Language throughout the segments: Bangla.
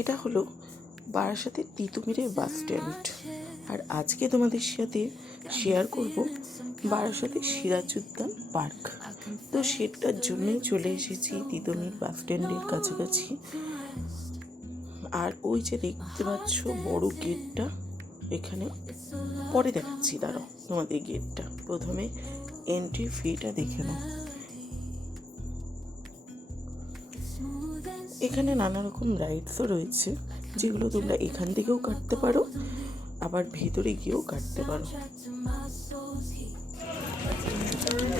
এটা হলো বারাসাতের তিতুমিরের বাস স্ট্যান্ড। আর আজকে তোমাদের সাথে শেয়ার করব বারাসাতের সিরাজউদ্দৌলা পার্ক। তো সেটার জন্যই চলে এসেছি তিতুমির বাস স্ট্যান্ডের কাছাকাছি। আর ওই যে দেখতে পাচ্ছ বড় গেটটা, এখানে পরে দেখাচ্ছি, দাঁড়াও তোমাদের গেটটা। প্রথমে এন্ট্রি ফিটা দেখে নাও। এখানে নানা রকম রাইডসও রয়েছে, যেগুলো তোমরা এখান থেকেও কাটতে পারো, আবার ভেতরে গিয়েও কাটতে পারো।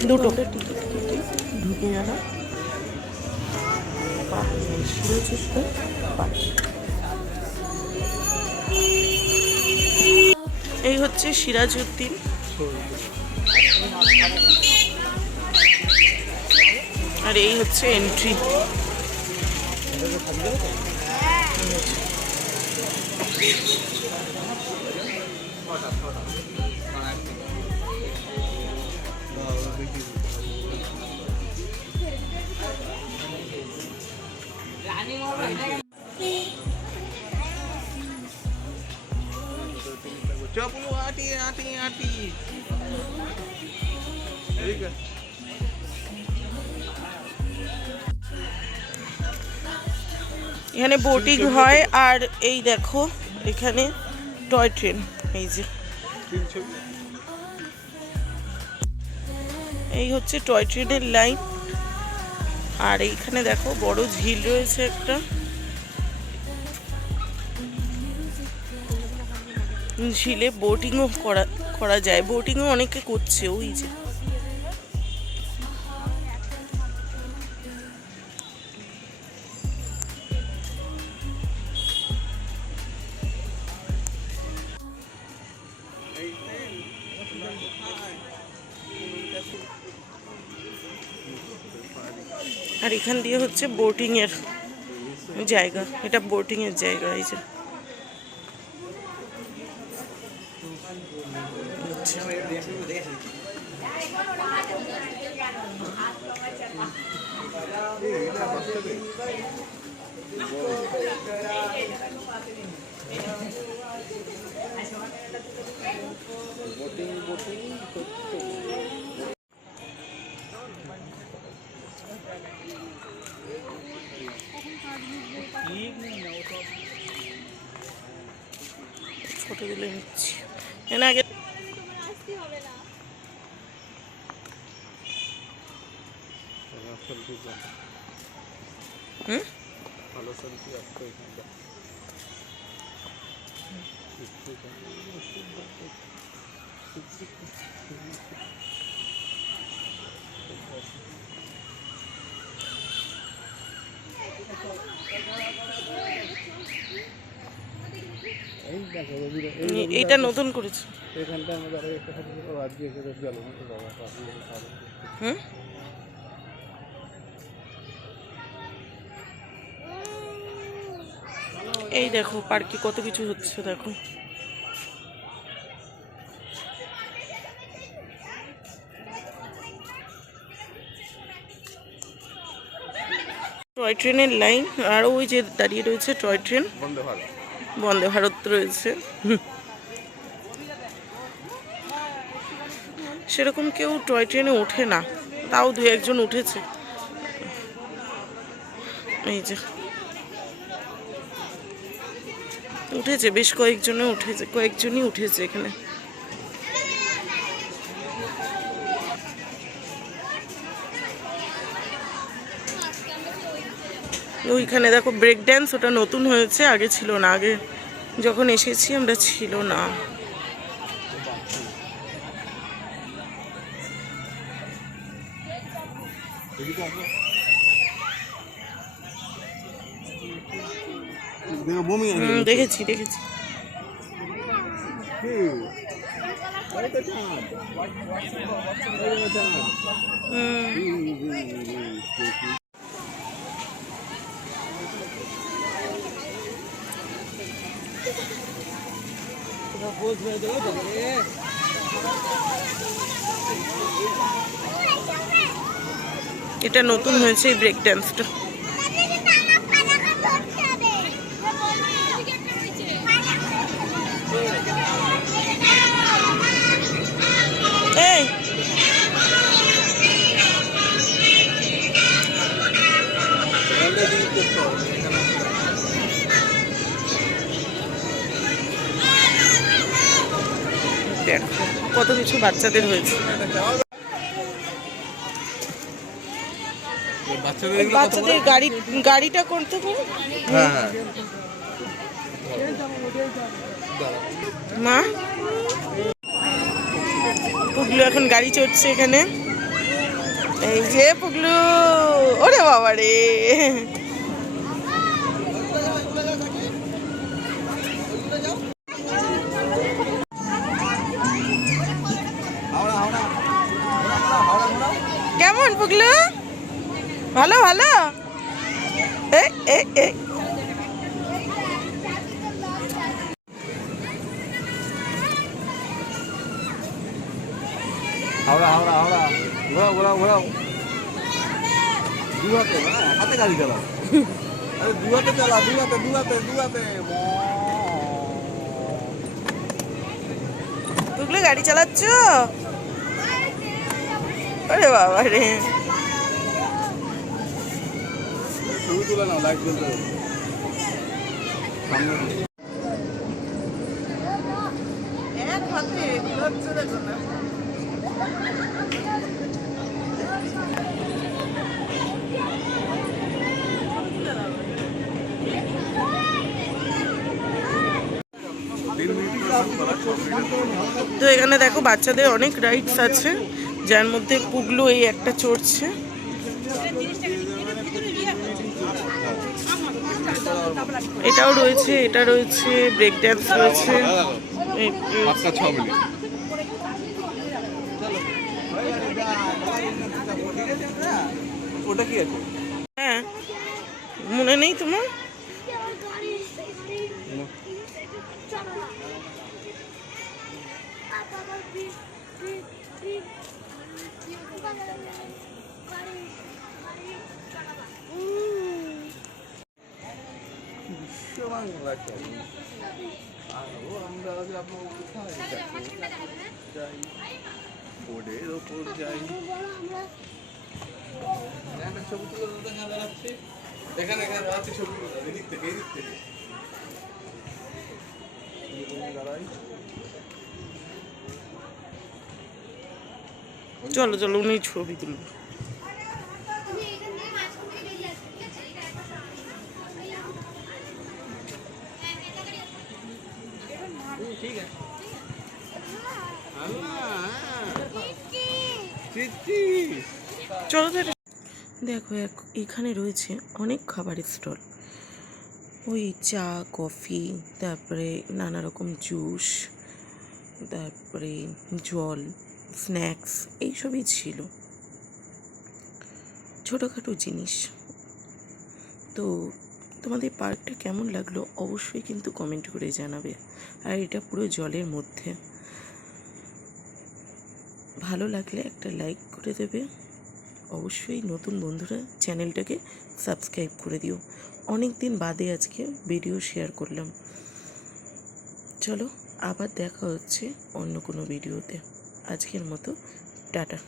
দুটোটা টিকিট কেটে ঢুকে গেলাম সিরাজউদ্দৌলা পার্ক। এই হচ্ছে সিরাজউদ্দিন। আর এই হচ্ছে এন্ট্রি। এখানে বোটিং হয়। আর এই দেখো এখানে টয় ট্রেন, এই যে এই হচ্ছে টয় ট্রেনের লাইন। আর এইখানে দেখো বড় ঝিল রয়েছে একটা। ঝিলে বোটিংও করা যায়, বোটিংও অনেকে করছে। ওই যে আর এখান দিয়ে হচ্ছে বোটিং এর জায়গা, এটা বোটিং এর জায়গা। এই যে ফটো তুলে নিচ্ছি। আগে এইটা নতুন করেছে। এই দেখো পার্কে কত কিছু হচ্ছে, দেখো টয় ট্রেনের লাইন। আর ওই যে দাঁড়িয়ে রয়েছে টয় ট্রেন, বন্দে ভারত রয়েছে। সেরকম কেউ টয় ট্রেনে ওঠে না, তাও দু একজন উঠেছে। এই যে উঠেছে, বেশ কয়েকজনই উঠেছে এখানে। ওইখানে দেখো ব্রেক ড্যান্স, ওটা নতুন হয়েছে, আগে ছিল না, আগে যখন এসেছি আমরা ছিল না। দেখেছি এটা নতুন হয়েছে এই ব্রেক ড্যান্সটা। এই দেখো কত কিছু বাচ্চাদের হয়েছে। বাচ্চাদের গাড়িটা করতে পারো। মা পুগলু এখন গাড়ি চড়ছে এখানে। এই যে পুগলু, ওরে বাবা রে, কেমন পুগলু? ভালো ভালো। হাওড়া হাওড়া হাওড়া ঘোরাও ঘোরাও ঘোরাও। দু হাতে হাতে গাড়ি চালাও। আরে দু হাতে চালা, দু হাতে দু হাতে দু হাতে। পুগলু গাড়ি চালাচ্ছ? আরে বাবা রে, ছবি তুলে নাও, লাইট জ্বলতে সামনে। তো এখানে দেখো বাচ্চাদের অনেক রাইডস আছে, যার মধ্যে পুগলু এই একটা চড়ছে। এটাও রয়েছে, এটা রয়েছে, ব্রেক ড্যান্স রয়েছে। ওটা কি আছে? হ্যাঁ, মনে নেই তোমার? চলো চলো, উনি ছবি তুলব। চলো দেখো এখানে রয়েছে অনেক খাবারের স্টল। ওই চা, কফি, তারপরে নানা রকম জুস, তারপরে জল, স্ন্যাক্স, এইসবই ছিল, ছোটোখাটো জিনিস। তো তোমাদের পার্কটা কেমন লাগলো অবশ্যই কিন্তু কমেন্ট করে জানাবে। আর এটা পুরো জলের মধ্যে। ভালো লাগলে একটা লাইক করে দেবে। অবশ্যই নতুন বন্ধুরা চ্যানেলটাকে সাবস্ক্রাইব করে দিও। অনেক দিন বাদে আজকে ভিডিও শেয়ার করলাম। চলো আবার দেখা হচ্ছে অন্য কোনো ভিডিওতে। আজকের মতো টাটা।